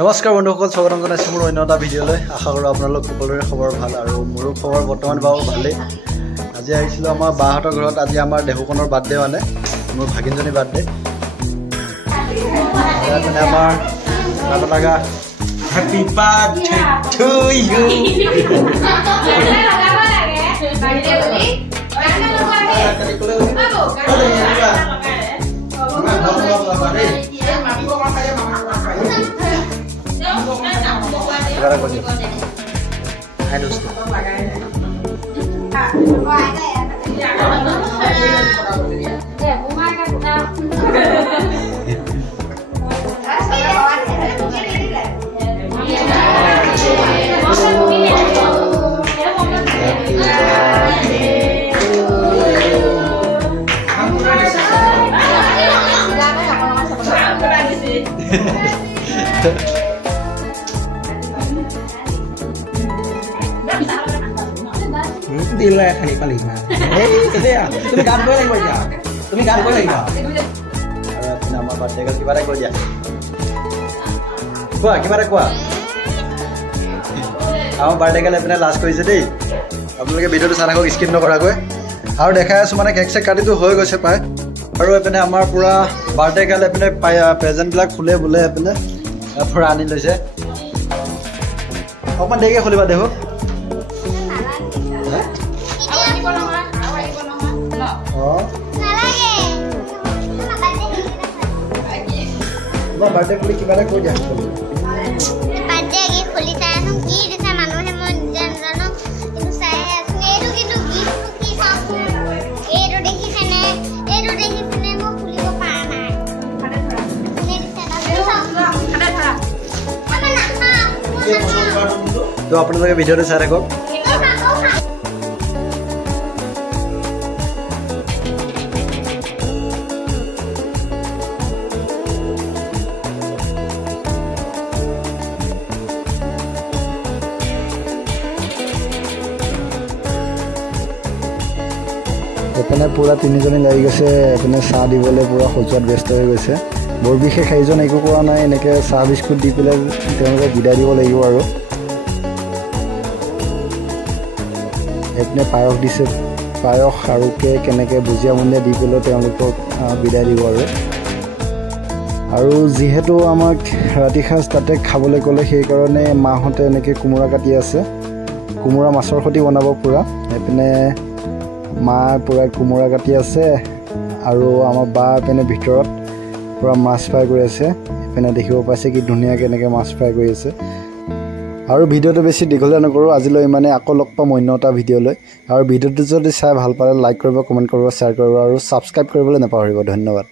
নমস্কাৰ বন্ধুসকল, স্বাগতম জনাইছো মোৰ অন্য এটা ভিডিঅ'লৈ। আশা কৰোঁ আপোনালোক সকলোৰে খবৰ ভাল আৰু মোৰো খবৰ বৰ্তমান বাৰু ভালেই। আজি আহিছিলোঁ আমাৰ বাহঁতৰ ঘৰত। আজি আমাৰ দেহুকণৰ বাৰ্থডে, মানে মোৰ ভাগিনজনী বাৰ্থডে। মানে আমাৰ গান লগা Happy birthday to you. Dile hari paling mana? Itu ya. Tumi gan boleh gak ya? Tumi gan boleh gak? Nama birthday kan gimana kau dia? Kuah gimana kuah? Our birthday kan apne last koi se dei. Apnaloke video to sara ko skip no kora koi. Aru dekhai asu mane cake se kati to hoy goise pai. Aru apne amar pura birthday kan apne present bilak khule bole apne pura ani loise. Okman dege khuliba dekho. Birthday kuli kibara koi ja birthday ki khuli ta no ki desa manuhe mon janrano kitu sai asu eru kitu gift ki sasu eru dekhi sene mo khulibo para nai to apnaloke video to share rakok. এপনে পুরা তিনিজনী লাগি গৈছে। এপনে চাহ দিবলৈ পুৰা সজোৱাত ব্যস্ত হৈ গৈছে। বৰ বিশেষ এইজন একো কৰা নাই, এনেকৈ চাহ বিস্কুট দি পেলাই তেওঁলোকে বিদায় দিব লাগিব। আৰু এপনে পায়স দিছে, পায়স আৰু কেক এনেকৈ ভুজিয়া মুঞ্জিয়া দি পেলাই তেওঁলোকক বিদায় দিব। আৰু যিহেতু আমাক ৰাতি সাঁজ তাতে খাবলৈ ক'লে, সেইকাৰণে মাহঁতে এনেকৈ কোমোৰা কাটি আছে। কোমোৰা মাছৰ সৈতে বনাব পুৰা। এপিনে মাৰ পুৰা কোমোৰা কাটি আছে আৰু আমাৰ বা এপিনে ভিতৰত পুৰা মাছ ফ্ৰাই কৰি আছে। এপিনে দেখিব পাইছে কি ধুনীয়াকৈ এনেকৈ মাছ ফ্ৰাই কৰি আছে। আৰু ভিডিঅ'টো বেছি দীঘলীয়া নকৰোঁ আজিলৈ, মানে আকৌ লগ পাম অন্য এটা ভিডিঅ'লৈ। আৰু ভিডিঅ'টো যদি চাই ভাল পালে লাইক কৰিব, কমেণ্ট কৰিব, শ্বেয়াৰ কৰিব আৰু ছাবস্ক্ৰাইব কৰিবলৈ নাপাহৰিব। ধন্যবাদ।